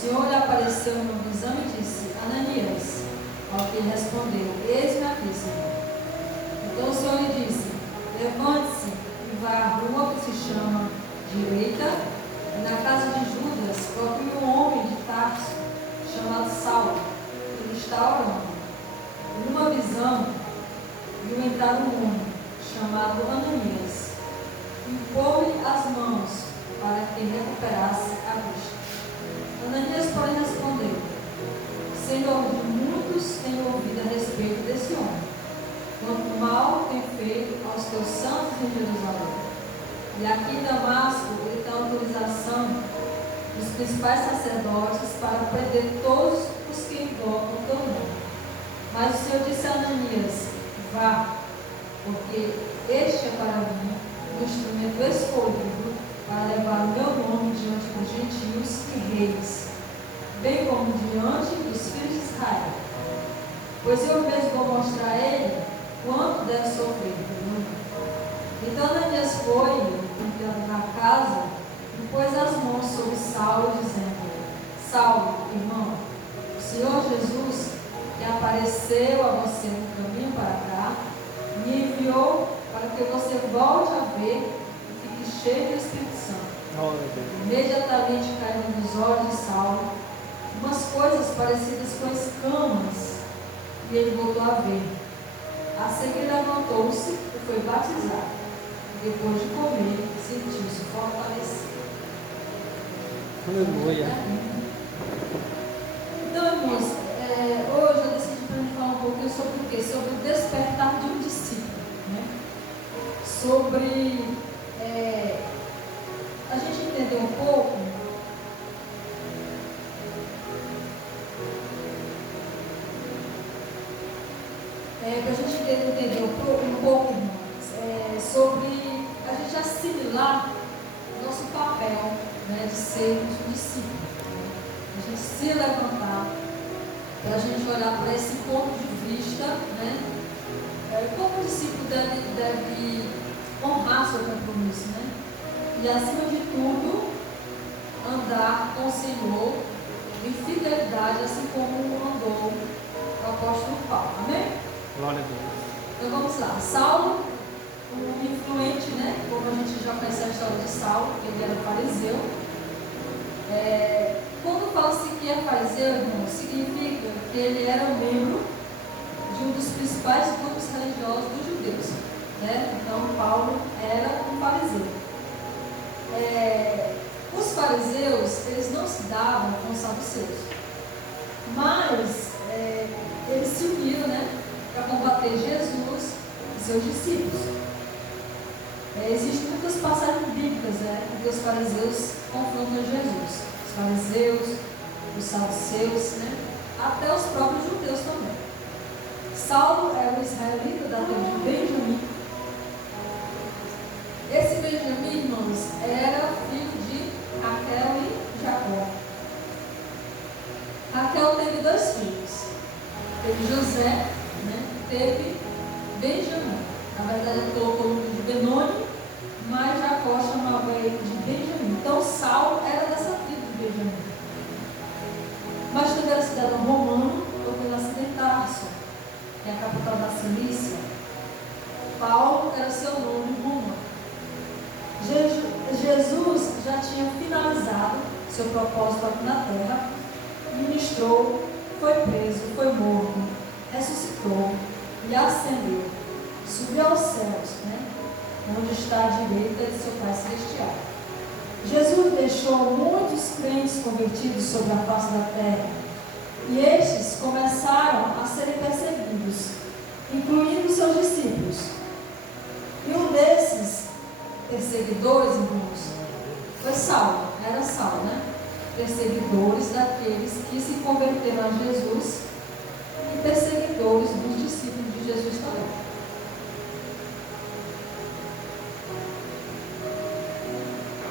Senhor lhe apareceu em uma visão e disse: Ananias. Ao que ele respondeu: Eis-me aqui, Senhor. Então o Senhor lhe disse: Levante-se e vá à rua que se chama Direita, e na casa de Judas procure um homem de Tarso, chamado Saulo. Ele está orando. E numa visão, viu entrar um homem, chamado Ananias, e impor-lhe as mãos para que recuperasse a vista. Ananias, porém, respondeu: Senhor, de muitos tenho ouvido a respeito desse homem, quanto mal tem feito aos teus santos em Jerusalém. E aqui em Damasco ele tem autorização dos principais sacerdotes para prender todos os que invocam o teu nome. Mas o Senhor disse a Ananias: Vá, porque este é para mim um instrumento escolhido para levar o meu nome diante dos gentios e reis, bem como diante dos filhos de Israel. Pois eu mesmo vou mostrar a ele quanto deve sofrer. Então Ananias foi, entrando na casa, e pôs as mãos sobre Saulo, dizendo: Saulo, irmão, o Senhor Jesus, que apareceu a você no caminho para cá, me enviou para que você volte a ver e fique cheio do Espírito Santo. Imediatamente caíram dos olhos de Saulo umas coisas parecidas com escamas, e ele voltou a ver. A seguir levantou-se e foi batizado. Depois de comer, sentiu-se fortalecido. Aleluia. Então, irmãos, hoje eu decidi para mim falar um pouquinho sobre o quê? Sobre o despertar de um discípulo, né? Sobre a gente entender um pouco para a gente entender um pouco, irmãos, sobre a gente assimilar nosso papel, né, de sermos um discípulo. A gente se levantar, para a gente olhar para esse ponto de vista, né, como o discípulo deve honrar seu compromisso, né, e acima de tudo, andar com o Senhor em fidelidade, assim como andou o apóstolo Paulo. Amém? Glória a Deus. Então vamos lá. Saulo, um influente, né? Como a gente já conhece a história de Saulo, que ele era fariseu. Quando fala-se que é fariseu, irmão, significa que ele era um membro de um dos principais grupos religiosos dos judeus, né? Então Paulo era um fariseu. Os fariseus, eles não se davam com os saduceus, mas eles se uniram, né, para combater Jesus e seus discípulos. Existem muitas passagens bíblicas, em que os fariseus confrontam Jesus. Os fariseus, os saduceus, né, até os próprios judeus também. Saulo era um israelita da tribo de Benjamim. Esse Benjamim, irmãos, era filho de Raquel e Jacó. Raquel teve 2 filhos. Teve José, né? Teve Benjamim. Na verdade, ele colocou o nome de Benoni, mas Jacó chamava ele de Benjamim. Então, Saulo era dessa tribo de Benjamim. Mas também era cidadão romano, porque nascido em Tarso, que é a capital da Cilícia. Paulo era seu nome romano. Jesus já tinha finalizado seu propósito aqui na terra, ministrou, foi preso, foi morto, ressuscitou e ascendeu, subiu aos céus, né, onde está à direita de seu Pai Celestial. Jesus deixou muitos crentes convertidos sobre a face da terra, e estes começaram a serem perseguidos, incluindo seus discípulos. E um desses perseguidores, irmãos, foi Saulo, era Saulo, né? Perseguidores daqueles que se converteram a Jesus e perseguidores dos discípulos de Jesus também.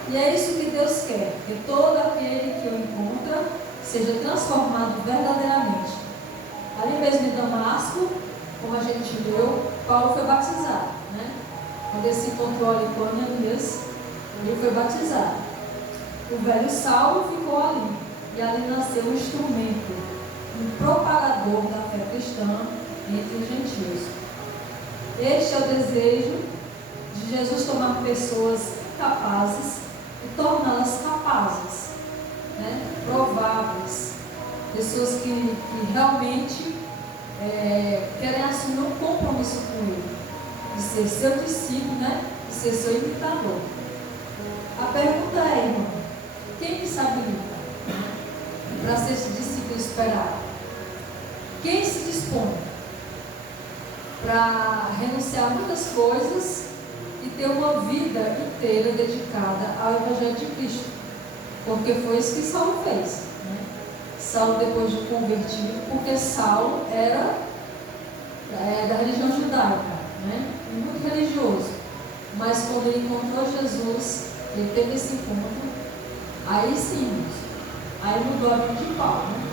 E é isso que Deus quer, que todo aquele que o encontra seja transformado verdadeiramente. Ali mesmo em Damasco, como a gente leu, Paulo foi batizado, né? Quando ele se encontrou ali com Ananias, ele foi batizado. O velho Saulo ficou ali, e ali nasceu um instrumento, um propagador da fé cristã entre os gentios. Este é o desejo de Jesus, tomar pessoas capazes e torná-las capazes, né? Prováveis, pessoas que realmente querem assumir um compromisso com Ele, de ser seu discípulo, né? De ser seu imitador. A pergunta é, irmão, quem que se habilita para ser esse discípulo esperado? Quem se dispõe para renunciar a muitas coisas e ter uma vida inteira dedicada ao Evangelho de Cristo? Porque foi isso que Saulo fez, né? Saulo, depois de convertido, porque Saulo era da religião judaica, né? Muito religioso, mas quando ele encontrou Jesus, ele teve esse encontro, aí sim, aí mudou a vida de Paulo, né?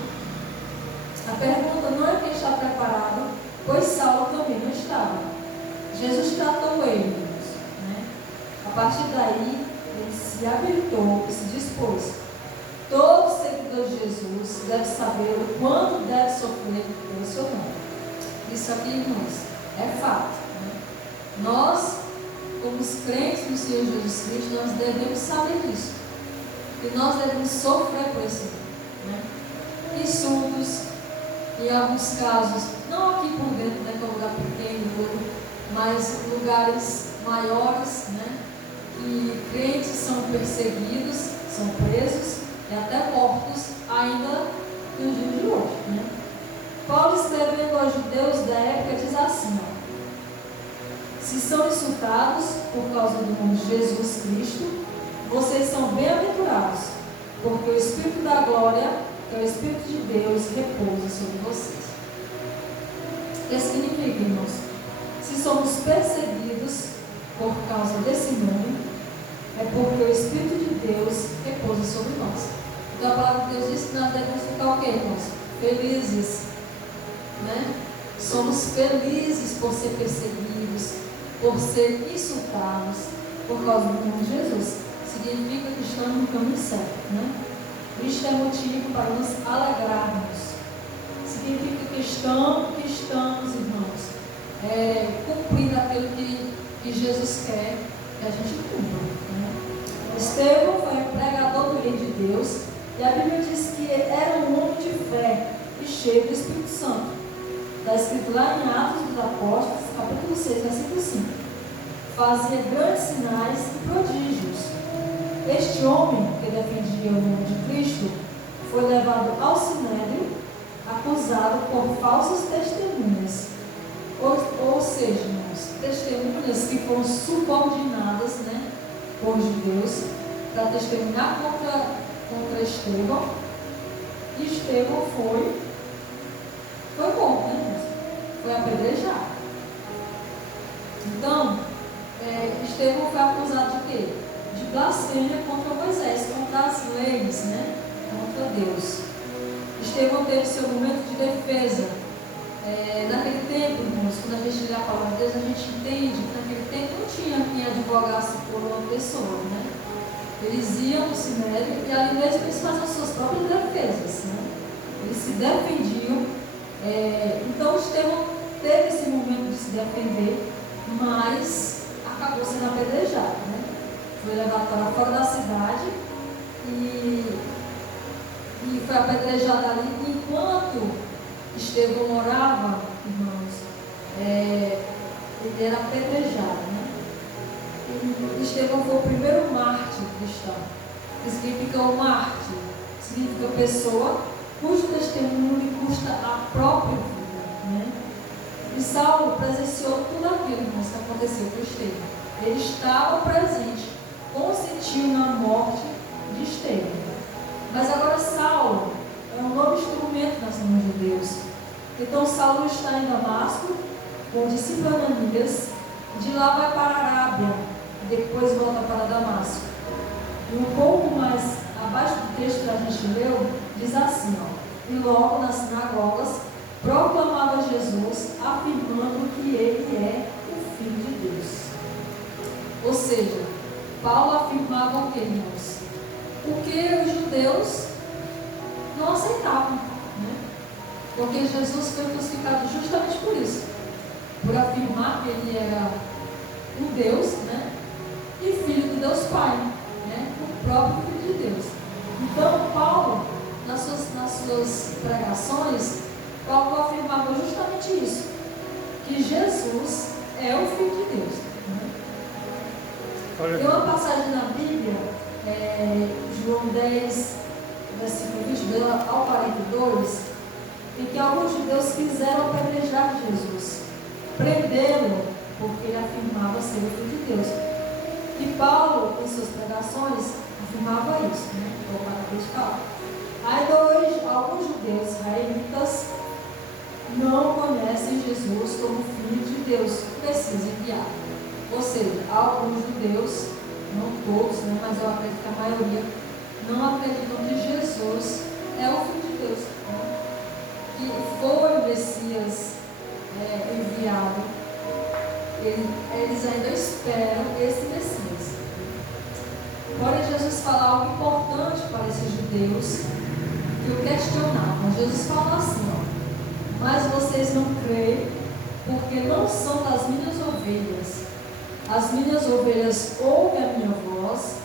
A pergunta não é quem está preparado, pois Saulo também não estava. Jesus tratou ele, né? A partir daí, ele se habilitou e se dispôs. Todo seguidor de Jesus deve saber o quanto deve sofrer pelo seu nome. Isso aqui, irmãos, é fato, né? Nós, como os crentes do Senhor Jesus Cristo, nós devemos saber disso. E nós devemos sofrer por esse nome, né? Insultos, em alguns casos, não aqui por dentro, né, que é um lugar pequeno, mas lugares maiores, né, que crentes são perseguidos, são presos e até mortos ainda nos dias de hoje, né? Paulo, escrevendo aos judeus da época, diz assim, se são insultados por causa do nome de Jesus Cristo, vocês são bem-aventurados, porque o Espírito da glória, que é o Espírito de Deus, repousa sobre vocês. O que significa, irmãos? Se somos perseguidos por causa desse nome, é porque o Espírito de Deus repousa sobre nós. Então a palavra de Deus diz que nós devemos ficar o quê, irmãos? Felizes, né? Somos felizes por ser perseguidos, por ser insultados por causa do nome de Jesus. Significa que estamos no caminho certo, né? Isto é motivo para nos alegrarmos. Significa que estamos, irmãos, cumprindo aquilo que Jesus quer que a gente cumpra, né? Estevão foi um pregador do reino de Deus, e a Bíblia diz que era um homem de fé e cheio do Espírito Santo. Está escrito lá em Atos dos Apóstolos, capítulo 6, versículo 5. Fazia grandes sinais e prodígios. Este homem, que defendia o nome de Cristo, foi levado ao sinédrio, acusado por falsas testemunhas. Ou seja, irmãos, testemunhas que foram subordinadas, né, por judeus, para testemunhar contra Estevão. E Estevão foi morto, né, irmãos? Foi apedrejado. Então, Estevão foi acusado de quê? De blasfêmia contra Moisés, contra as leis, né? Contra Deus. Estevão teve seu momento de defesa. Naquele tempo, irmãos, quando a gente lê a palavra de Deus, a gente entende que naquele tempo não tinha quem advogasse por uma pessoa, né? Eles iam no sinédrio e ali mesmo eles faziam suas próprias defesas, né? Eles se defendiam. Então Estevão teve esse momento de se defender, mas acabou sendo apedrejado, né? Foi levado para fora da cidade e foi apedrejado ali. Enquanto Estevão orava, irmãos, ele era apedrejado, né? Estevão foi o primeiro mártir cristão. O que significa o mártir? Significa pessoa cujo testemunho lhe custa a própria vida, né? E Saulo presenciou tudo aquilo, irmãos, que aconteceu com Estevão. Ele estava presente, consentiu na morte de Estevão. Mas agora Saulo é um novo instrumento nas mãos de Deus. Então Saulo está em Damasco com o discípulo Ananias, de lá vai para a Arábia e depois volta para Damasco. E um pouco mais abaixo do texto que a gente leu, diz assim, e logo nas sinagogas proclamava Jesus, afirmando que ele é o Filho de Deus. Ou seja, Paulo afirmava o que, irmãos? O que os judeus aceitavam, né? Porque Jesus foi crucificado justamente por isso, por afirmar que ele era um Deus, né? E filho do Deus Pai, né? O próprio Filho de Deus. Então, Paulo, nas suas pregações, Paulo afirmava justamente isso, que Jesus é o Filho de Deus. Tem uma passagem na Bíblia, João 10, versículo 22 ao 42, em que alguns judeus quiseram apedrejar Jesus, prendê-lo, porque ele afirmava ser o Filho de Deus. E Paulo, em suas pregações, afirmava isso, né? Como acabei de falar. Ainda hoje, alguns judeus israelitas não conhecem Jesus como Filho de Deus, Messias enviado. Ou seja, alguns judeus, não todos, né, mas eu acredito que a maioria, não acreditam que Jesus é o Filho de Deus, né, que foi o Messias enviado. Eles ainda esperam esse Messias. Porém, Jesus fala algo importante para esses judeus que o questionavam. Jesus fala assim, mas vocês não creem porque não são das minhas ovelhas. As minhas ovelhas ouvem a minha voz,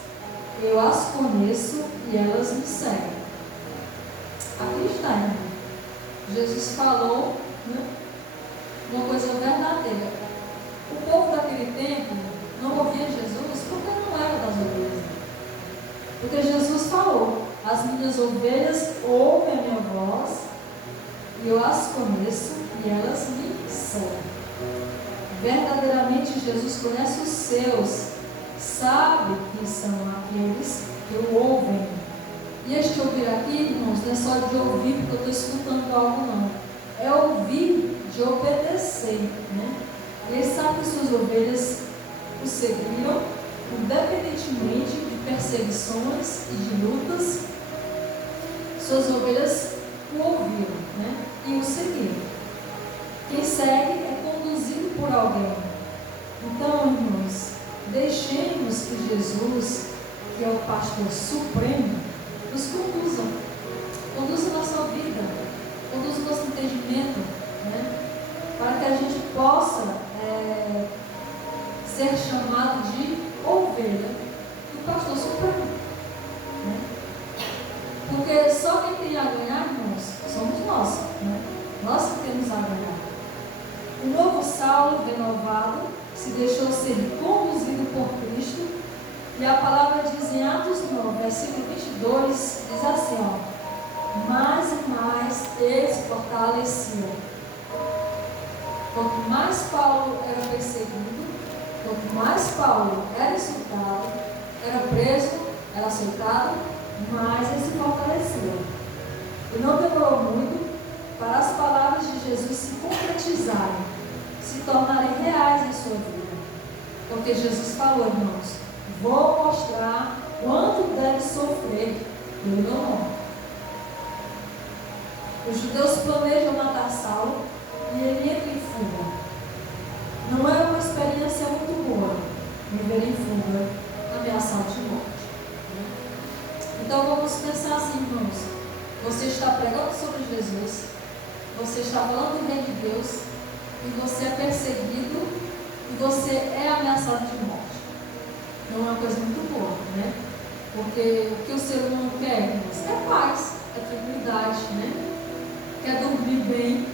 eu as conheço e elas me seguem. Aqui está, irmão. Jesus falou, né, uma coisa verdadeira. O povo daquele tempo não ouvia Jesus porque não era das ovelhas. Porque Jesus falou, as minhas ovelhas ouvem a minha voz, eu as conheço e elas me seguem. Verdadeiramente Jesus conhece os seus, sabe que são aqueles que o ouvem. E este ouvir aqui, irmãos, não é só de ouvir porque eu estou escutando algo, não. É ouvir de obedecer, né? Ele sabe que suas ovelhas o seguiram, independentemente de perseguições e de lutas. Suas ovelhas o ouviram, né? E o seguiram. Quem segue é conduzido por alguém. Então, irmãos, deixemos que Jesus, que é o pastor supremo, nos conduza a nossa vida, conduza o nosso entendimento, né? Para que a gente possa ser chamado de ovelha do pastor supremo, né? Porque só quem tem a ganhar, irmãos, somos nós, né? Nós que temos a ganhar. O novo Saulo, renovado, se deixou ser conduzido por Cristo, e a palavra diz em Atos 9, versículo 22, diz assim, mais e mais eles se fortaleciam. Quanto mais Paulo era perseguido, quanto mais Paulo era insultado, era preso, era açoitado, mais ele se fortaleceu. E não demorou muito para as palavras de Jesus se concretizarem, se tornarem reais em sua vida. Porque Jesus falou, irmãos, vou mostrar quanto deve sofrer pelo meu nome. Os judeus planejam matar Saulo e ele entra em fuga. Não é uma experiência muito boa viver em fuga, ameaçado de morte. Então vamos pensar assim, irmãos. Você está pregando sobre Jesus, você está falando do reino de Deus, e você é perseguido, e você é ameaçado de morte. Não é uma coisa muito boa, né? Porque o que o ser humano quer, irmãos, é paz, é tranquilidade, né? Quer dormir bem,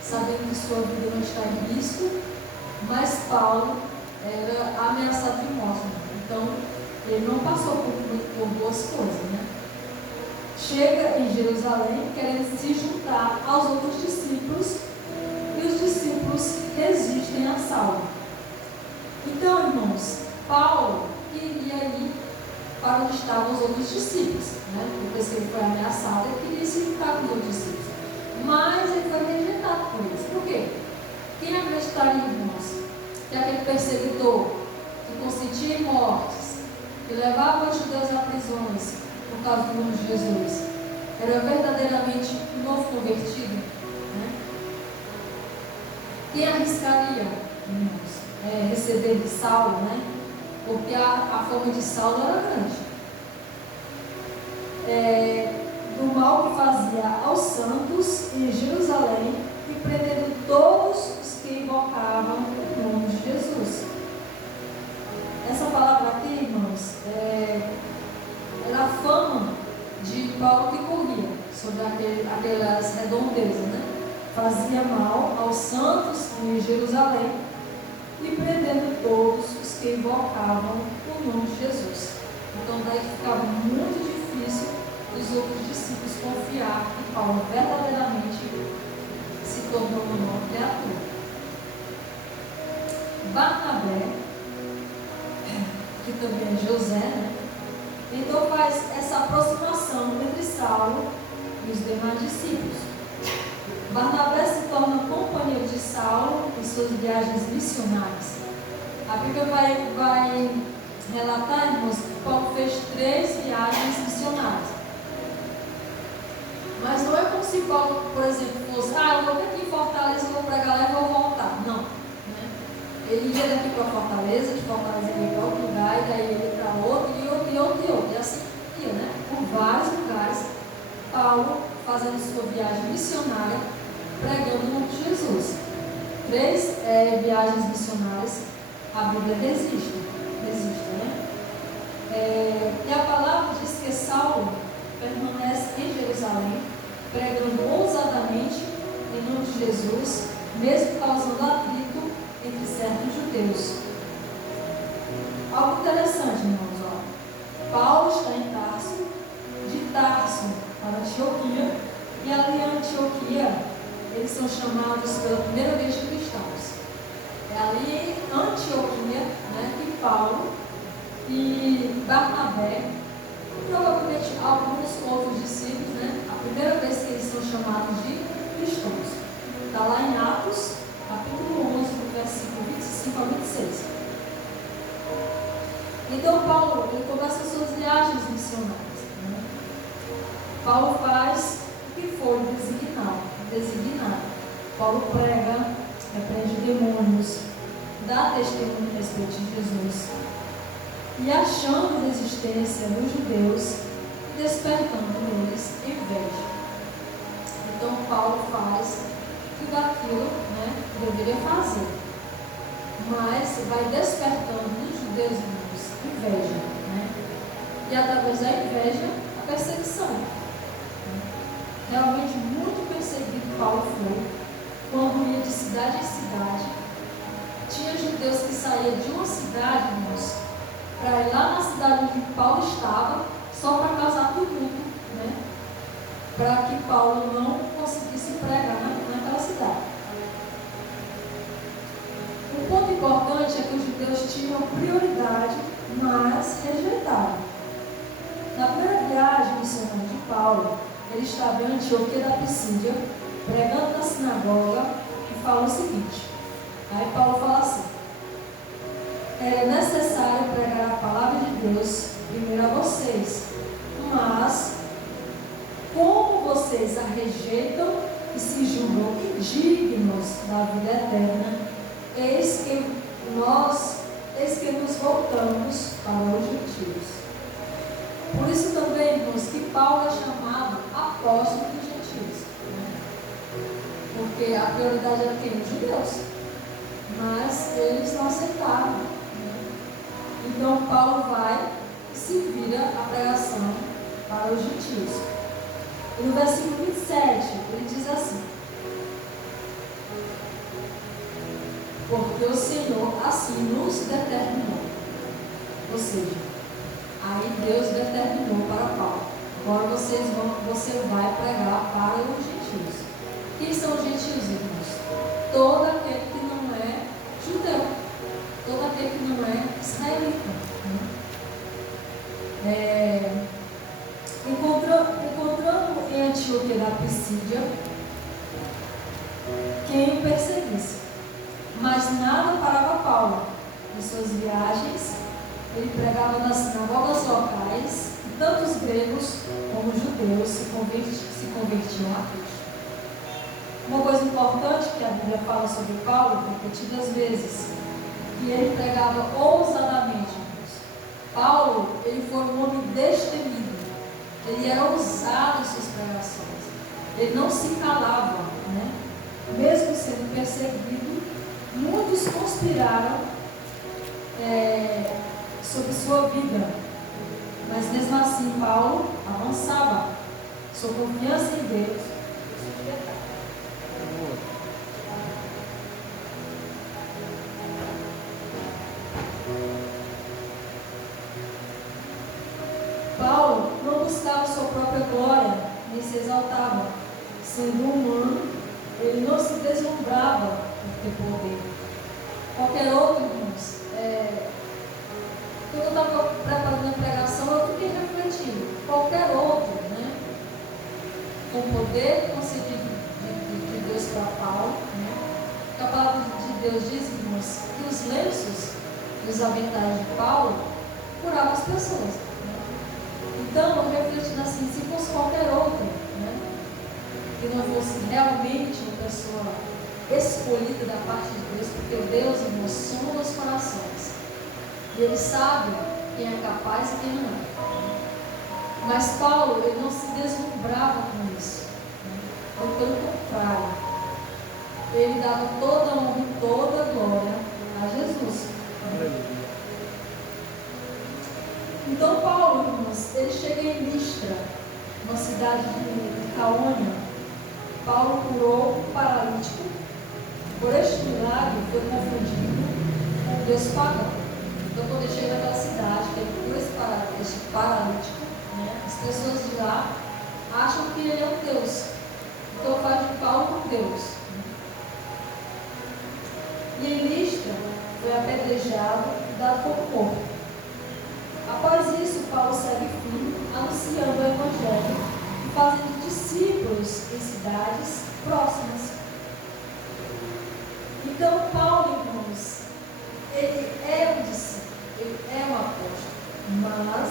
sabendo que sua vida não está em risco, mas Paulo era ameaçado de morte, né? Então ele não passou por boas coisas, né? Chega em Jerusalém querendo se juntar aos outros discípulos, e os discípulos resistem a Saulo. Então, irmãos, Paulo queria ir para onde estavam os outros discípulos, né? Depois que ele foi ameaçado, ele queria se juntar com os outros discípulos, mas ele foi rejeitado por eles. Por quê? Quem acreditaria, irmãos, que aquele perseguidor que consentia em mortes, que levava os judeus a prisões por causa do nome de Jesus, era verdadeiramente um novo convertido, né? Quem arriscaria, irmãos, receber de Saulo, né? Porque a fama de Saulo era grande. Do mal que fazia aos santos em Jerusalém e prendendo todos os que invocavam o nome de Jesus. Essa palavra aqui, irmãos, era a fama de Paulo que corria sobre aquelas redondezas, né? Fazia mal aos santos em Jerusalém e prendendo todos os que invocavam o nome de Jesus. Então daí ficava muito difícil os outros discípulos confiar que Paulo verdadeiramente se tornou uma nova criatura. Barnabé, que também é José, né? Então faz essa aproximação entre Saulo e os demais discípulos. Barnabé se torna companheiro de Saulo em suas viagens missionárias. A Bíblia vai relatar, irmãos, que Paulo fez 3 viagens missionárias. Mas não é como se Paulo, por exemplo, fosse, eu vou aqui em Fortaleza, vou pregar lá e vou voltar. Não. Né? Ele ia daqui para Fortaleza, de Fortaleza ele ia para outro lugar, e daí ele ia para outro, e outro. E assim ia, né? Por vários lugares, Paulo fazendo sua viagem missionária, pregando o nome de Jesus. 3 viagens missionárias, a Bíblia resiste, né? E a palavra diz que Saulo permanece em Jerusalém, pregando ousadamente em nome de Jesus, mesmo causando atrito entre certos judeus. Algo interessante, irmãos. Paulo está em Tarso, de Tarso para Antioquia, e ali em Antioquia eles são chamados pela primeira vez de cristãos. É ali em Antioquia, né, que Paulo e Barnabé, provavelmente alguns outros discípulos, né, a primeira vez que eles são chamados de cristãos. Está lá em Atos, capítulo 11, do versículo 25 a 26. Então Paulo, ele começa as suas viagens missionárias. Né? Paulo faz o que for designado. Paulo prega, repreende demônios, dá testemunho a respeito de Jesus. E achando resistência nos judeus e despertando neles inveja. Então Paulo faz tudo aquilo, né, que deveria fazer, mas vai despertando nos judeus inveja, né? E através da inveja, a perseguição. Realmente muito perseguido Paulo foi, quando ia de cidade em cidade. Tinha judeus que saíam de uma cidade, irmãos, para ir lá na cidade onde Paulo estava, só para causar tumulto, né? Para que Paulo não conseguisse pregar naquela cidade. O ponto importante é que os judeus tinham prioridade, mas rejeitaram. Na primeira viagem missionária de Paulo, ele estava em Antioquia da Pisídia, pregando na sinagoga, e falou o seguinte. Aí Paulo fala assim: é necessário pregar a palavra de Deus primeiro a vocês, mas como vocês a rejeitam e se julgam indignos da vida eterna, eis que nos voltamos para os gentios. Por isso também, irmãos, que Paulo é chamado apóstolo dos gentios. Né? Porque a prioridade era quem? Os judeus. Mas eles não aceitaram. Né? Então Paulo vai e se vira a pregação para os gentios. E no versículo 27, ele diz assim: porque o Senhor assim nos determinou. Ou seja, aí Deus determinou para Paulo: agora você vai pregar para os gentios. Quem são os gentios, irmãos? Todo aquele que não é judeu, todo aquele que não é israelita. Encontrando em Antioquia da Pisídia quem o perseguisse. Mas nada parava Paulo. Em suas viagens, ele pregava nas sinagogas locais, e tanto os gregos como os judeus se convertiam a Cristo. Uma coisa importante que a Bíblia fala sobre Paulo, repetidas vezes, que ele pregava ousadamente. Paulo, ele foi um homem destemido. Ele era ousado em suas pregações. ele não se calava, né? Mesmo sendo perseguido, muitos conspiraram sobre sua vida, mas mesmo assim Paulo avançava, sua confiança em Deus. Paulo não buscava sua própria glória, nem se exaltava. Sendo humano, ele não se deslumbrava por ter poder. Qualquer outro, irmãos, quando eu estava preparando a pregação, eu fiquei refletindo. Qualquer outro, né, com poder concedido de Deus para Paulo, né, que a palavra de Deus diz, irmãos, que os lenços e os aventais de Paulo curavam as pessoas. Então, eu refletindo assim, se fosse qualquer outro, né, que não fosse realmente uma pessoa escolhida da parte de Deus, porque o Deus, irmãos, sonda os corações. E Ele sabe quem é capaz e quem não é. Mas Paulo, ele não se deslumbrava com isso. Né? Pelo contrário, ele dava toda a honra e toda a glória a Jesus. Então Paulo, irmãos, ele chega em Listra, uma cidade de Caônia. Paulo curou um paralítico. Por este milagre foi confundido com o Deus pagão. Então quando ele chega naquela cidade, que ele cura este paralítico, né, as pessoas de lá acham que ele é um Deus. Então faz de Paulo um Deus. E em Listra foi apedrejado e dado como morto. Após isso, Paulo segue firme, anunciando o Evangelho e fazendo discípulos em cidades próximas. Então, Paulo, irmãos, ele é um discípulo, ele é um apóstolo, mas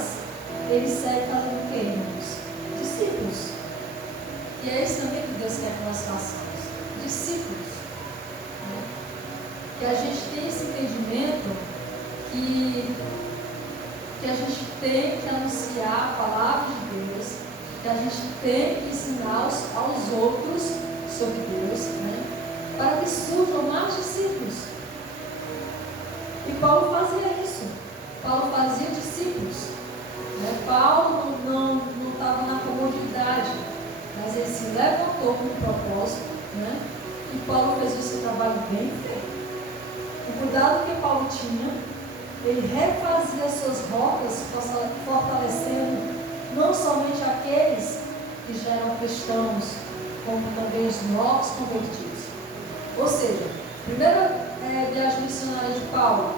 ele segue fazendo o que, irmãos? Discípulos. E é isso também que Deus quer que nós façamos. Discípulos. Né? Que a gente tenha esse entendimento que a gente tem que anunciar a palavra de Deus, que a gente tem que ensinar aos outros sobre Deus, né? Para que surjam mais discípulos. E Paulo fazia isso. Paulo fazia discípulos. Né? Paulo não estava na comodidade, mas ele se levantou com um propósito, né? E Paulo fez o seu trabalho bem feito. O cuidado que Paulo tinha, ele refazia suas rotas, fortalecendo não somente aqueles que já eram cristãos, como também os novos convertidos. Ou seja, a primeira viagem missionária de Paulo,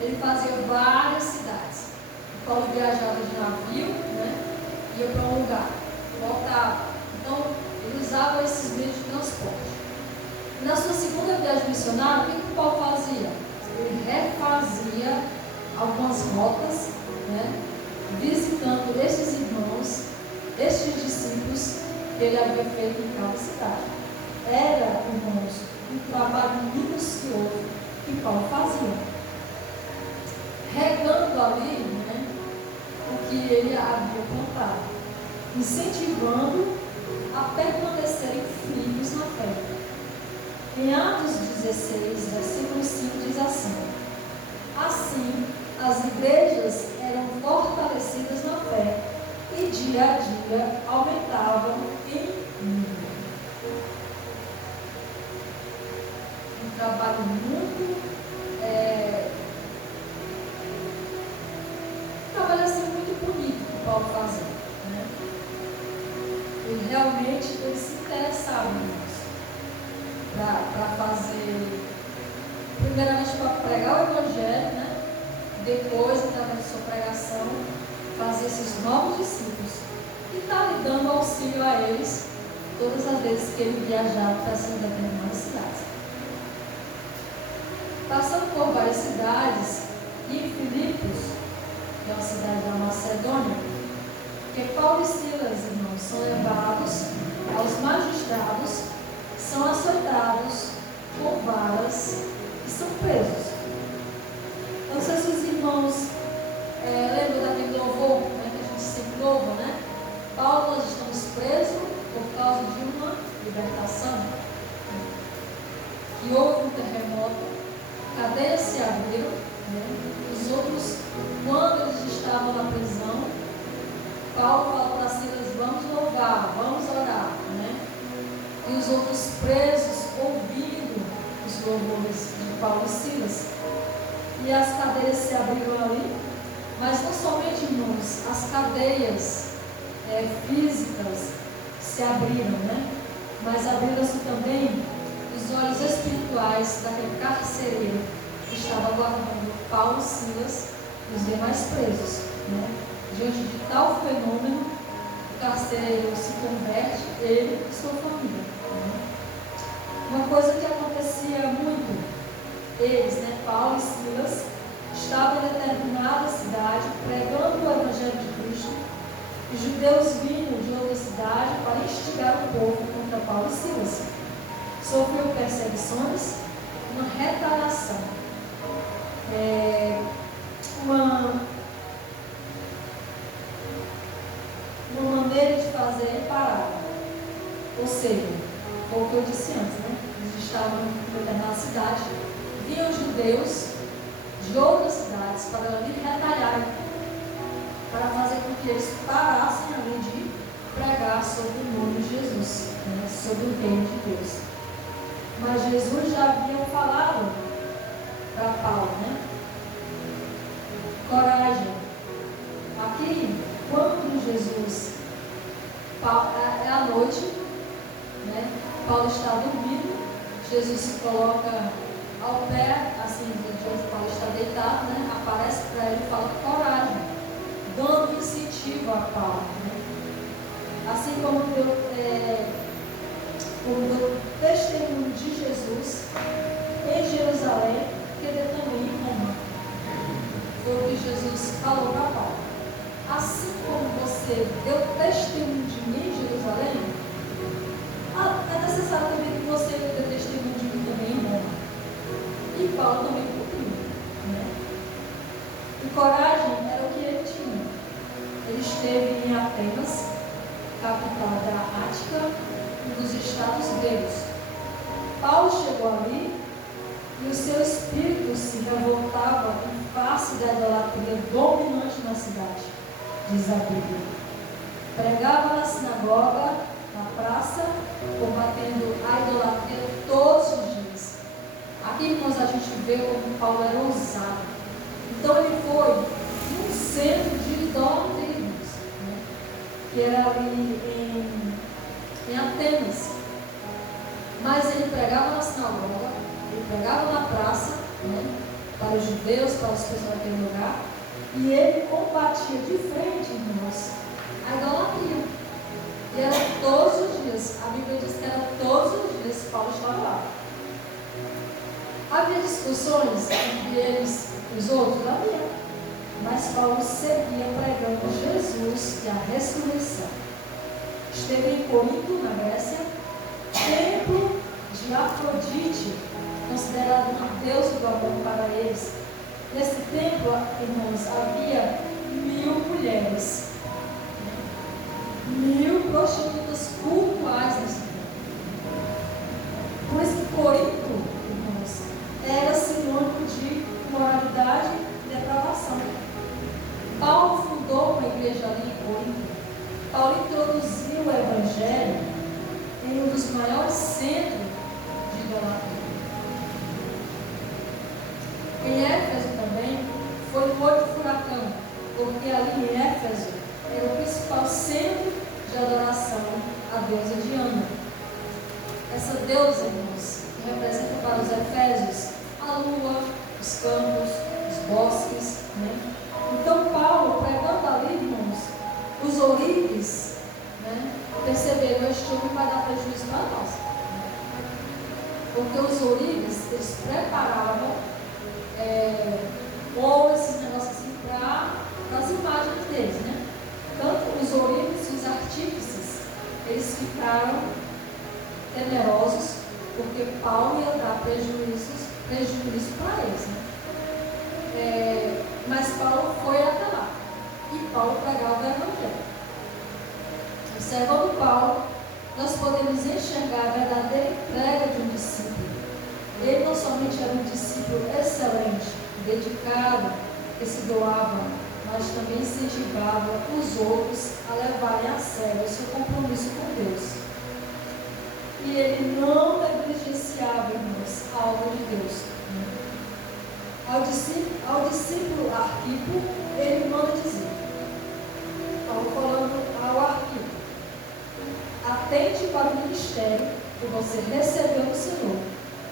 ele fazia várias cidades. Paulo viajava de navio, né, ia para um lugar, voltava. Então, ele usava esses meios de transporte. E na sua segunda viagem missionária, o que Paulo fazia? Ele refazia algumas rotas, né, visitando esses irmãos, estes discípulos que ele havia feito em cada cidade. Era, irmãos, um trabalho minucioso que Paulo fazia, regando ali, né, o que ele havia plantado, incentivando a permanecerem firmes na fé. Em Atos 16, versículo 5 diz assim: assim, as igrejas eram fortalecidas na fé e dia a dia aumentavam em número. Um trabalho muito trabalho assim muito bonito que Paulo fazia, né? Ele realmente se interessava nisso, para fazer, primeiramente para pregar o Evangelho, né? Depois, através de sua pregação, fazer esses novos discípulos e está lhe dando auxílio a eles todas as vezes que ele viajava para essas determinadas cidades. Passando por várias cidades, e em Filipos, que é uma cidade da Macedônia, que Paulo e Silas, irmãos, são levados aos magistrados, são açoitados com varas e são presos. Não sei se os irmãos lembram daquele louvor, né, que a gente sempre louva, né? Paulo, nós estamos presos por causa de de uma libertação, que houve um terremoto, cadeias se abriram, né? Os outros, quando eles estavam na prisão, Paulo fala para Silas: vamos louvar, vamos orar, né? E os outros presos ouvindo os louvores de Paulo e Silas, e as cadeias se abriram ali. Mas não somente, irmãos, as cadeias físicas se abriram, né? Mas abriram-se também os olhos espirituais daquele carcereiro que estava guardando Paulo, Silas e os demais presos, né? Diante de tal fenômeno, o carcereiro se converte, ele e sua família, né? Uma coisa que acontecia muito, eles, né, Paulo e Silas, estavam em determinada cidade pregando o Evangelho de Cristo, e judeus vinham de outra cidade para instigar o povo contra Paulo e Silas. Sofreu perseguições, uma retaliação, uma maneira de fazer parada. Ou seja, foi o que eu disse antes, né? Eles estavam em determinada cidade, vinham judeus de outras cidades para lhe retalharem, para fazer com que eles parassem ali de pregar sobre o nome de Jesus, né? Sobre o reino de Deus. Mas Jesus já havia falado para Paulo, né? Coragem. Aqui, quando Jesus, é à noite, né? Paulo está dormindo, Jesus se coloca ao pé, assim, de onde Paulo está deitado, né? Aparece para ele e fala: coragem, dando incentivo a Paulo, né? Assim como deu testemunho de Jesus em Jerusalém, que deu também em Roma. Foi o que Jesus falou para Paulo: assim como você deu testemunho de mim em Jerusalém, é necessário também que você dê testemunho de mim também em Roma. E Paulo também cumpriu, né? E coragem era o que ele tinha. Ele esteve em Atenas, capital da Ática e dos estados gregos. Paulo chegou ali e o seu espírito se revoltava em face da idolatria dominante na cidade, diz a Bíblia. Pregava na sinagoga, na praça, combatendo a idolatria todos os dias. Aqui, irmãos, a gente vê como Paulo era ousado. Então ele foi num centro de idolatria, né? Que era ali em Atenas. Mas ele pregava na sinagoga, ele pregava na praça, né? Para os judeus, para as pessoas daquele lugar, e ele combatia de frente, irmãos, a idolatria. E era todos os dias. A Bíblia diz que era todos os dias que Paulo estava lá. Havia discussões entre eles e os outros? Havia. Mas Paulo seguia pregando Jesus e a ressurreição. Esteve em Corinto, na Grécia, templo de Afrodite, considerado uma deusa do amor para eles. Nesse templo, irmãos, havia 1000 mulheres, 1000 prostitutas cultuais nesse templo. Por isso que Corinto, irmãos, era sinônimo de moralidade e depravação. Paulo fundou uma igreja ali em Corinto. Paulo introduziu o Evangelho em um dos maiores centros de idolatria. Em Éfeso também foi um olho furacão, porque ali em Éfeso era o principal centro de adoração à deusa Diana. Essa deusa, irmãos, que representa para os efésios a lua, os campos, os bosques, né? Então Paulo, pregando ali, irmãos, os ourives, né, perceberam: este homem vai dar prejuízo para nós. Porque os ourives, eles preparavam ou esses negócios assim para as imagens deles, né? Tanto os ourives e os artífices, eles ficaram temerosos, porque Paulo ia dar prejuízo para eles, né? Mas Paulo foi até lá, e Paulo pregava o Evangelho. Observando Paulo nós podemos enxergar a verdadeira entrega de um discípulo. Ele não somente era um discípulo excelente, dedicado, que se doava, mas também incentivava os outros a levarem a sério o seu compromisso com Deus. E ele não negligenciava, irmãos, a obra de Deus. Ao discípulo Arquipo, ele manda dizer, Paulo falando ao Arquipo: atente para o ministério que você recebeu do Senhor,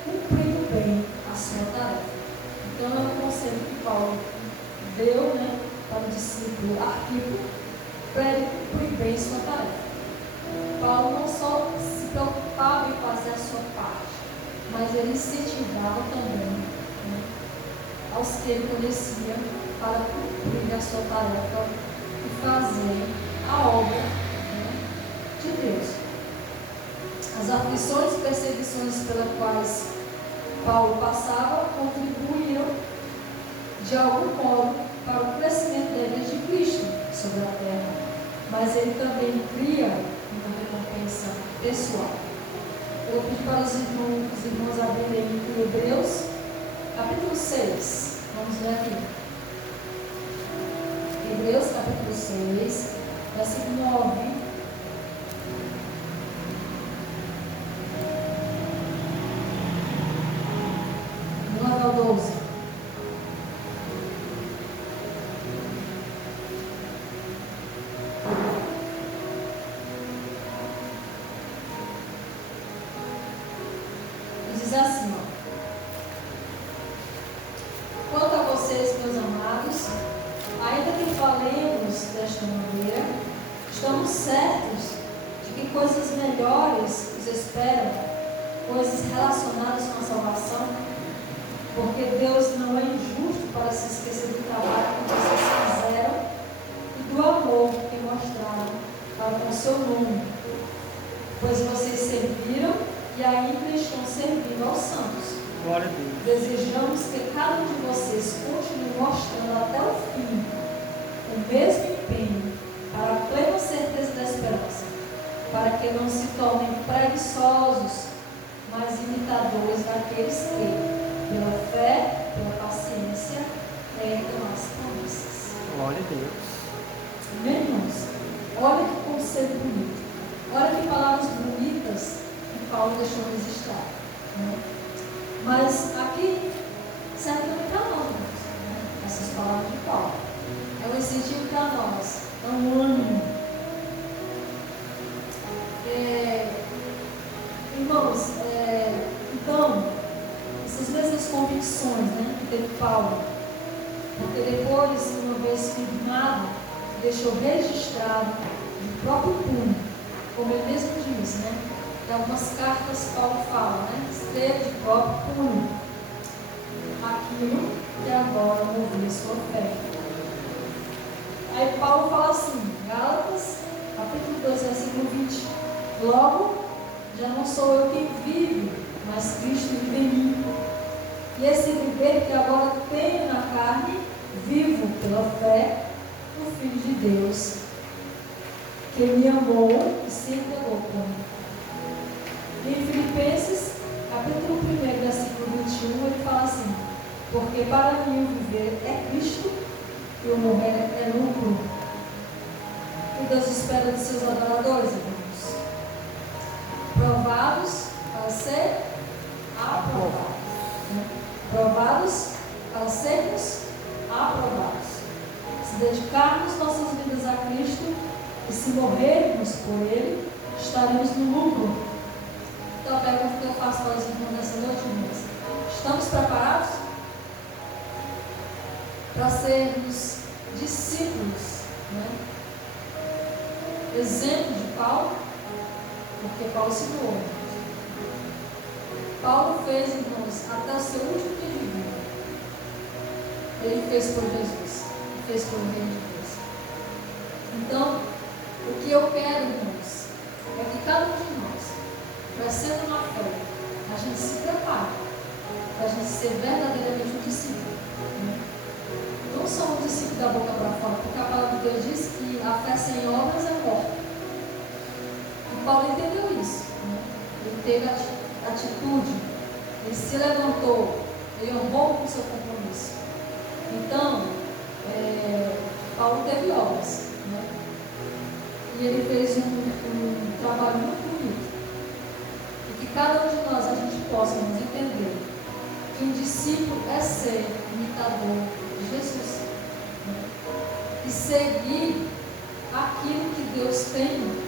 cumprindo bem a sua tarefa. Então é um conselho que Paulo deu, para o discípulo Arquipo, para ele cumprir bem sua tarefa. Paulo não só se preocupava em fazer a sua parte, mas ele incentivava também aos que ele conhecia para cumprir a sua tarefa e fazer a obra de Deus. As aflições e perseguições pelas quais Paulo passava contribuíram de algum modo para o crescimento da igreja de Cristo sobre a terra, mas ele também cria uma recompensa pessoal. Eu vou pedir para os irmãos abrirem em Hebreus, capítulo 6. Vamos ler aqui. Hebreus, capítulo 6, versículo 9. Ao 12. Diz assim, quanto a vocês, meus amados, ainda que falemos desta maneira, estamos certos de que coisas melhores os esperam, coisas relacionadas com a salvação, porque Deus não é injusto para se esquecer do trabalho que vocês fizeram e do amor que mostraram para com o seu nome, pois vocês serviram e ainda estão servindo aos santos. Glória a Deus. Desejamos que cada um de vocês continue mostrando até o fim o mesmo empenho para a plena certeza da esperança, para que não se tornem preguiçosos, mas imitadores daqueles que, pela fé, pela paciência, herdam as promessas. Glória a Deus. Amém, irmãos? Olha que conceito bonito. Olha que palavras bonitas que Paulo deixou registrar. Mas aqui serve também para nós, essas palavras de Paulo. É um incentivo para nós, é um ânimo. Irmãos, então, essas mesmas convicções que teve Paulo, porque depois, uma vez firmado, deixou registrado de próprio punho, como ele mesmo diz, em algumas cartas Paulo fala, escreve de próprio punho aquilo que agora movia sua fé. Aí Paulo fala assim, Gálatas, capítulo 2, versículo 20, logo, já não sou eu quem vive, mas Cristo vive em mim. E esse viver que agora tenho na carne, vivo pela fé no Filho de Deus, que me amou e se entregou por mim. E em Filipenses, capítulo 1, versículo 21, ele fala assim, porque para mim o viver é Cristo e o morrer é lucro. E Deus espera de seus adoradores, irmãos, provados para ser aprovados. Provados para sermos aprovados. Se dedicarmos nossas vidas a Cristo e se morrermos por Ele, estaremos no lucro. Então a pergunta que eu faço para os irmãos nessa noite, irmãos, estamos preparados para sermos discípulos, exemplo de Paulo? Porque Paulo se doou. Paulo fez, irmãos, até o seu último dia de vida. Ele fez por Jesus, fez por reino de Deus. Então, o que eu quero, irmãos, é que cada um de nós, crescendo na fé, a gente se prepare para a gente ser verdadeiramente um discípulo. Não só um discípulo da boca para fora, porque a palavra de Deus diz que a fé sem obras é morta. E Paulo entendeu isso. teve atitude, ele se levantou, ele honrou com o seu compromisso. Então, Paulo teve obras, né? E ele fez um trabalho muito bonito. E que cada um de nós, a gente possa nos entender que um discípulo é ser imitador de Jesus, né? E seguir aquilo que Deus tem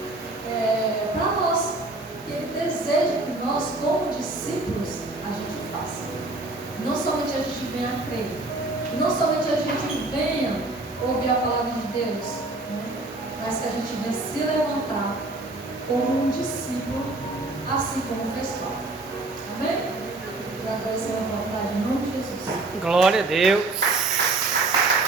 para nós, que Ele deseja que nós, como discípulos, a gente faça. Não somente a gente venha a crer, não somente a gente venha ouvir a palavra de Deus, né? Mas que a gente venha se levantar como um discípulo, assim como fez Paulo. Amém? Eu agradeço a oportunidade em nome de Jesus. Glória a Deus.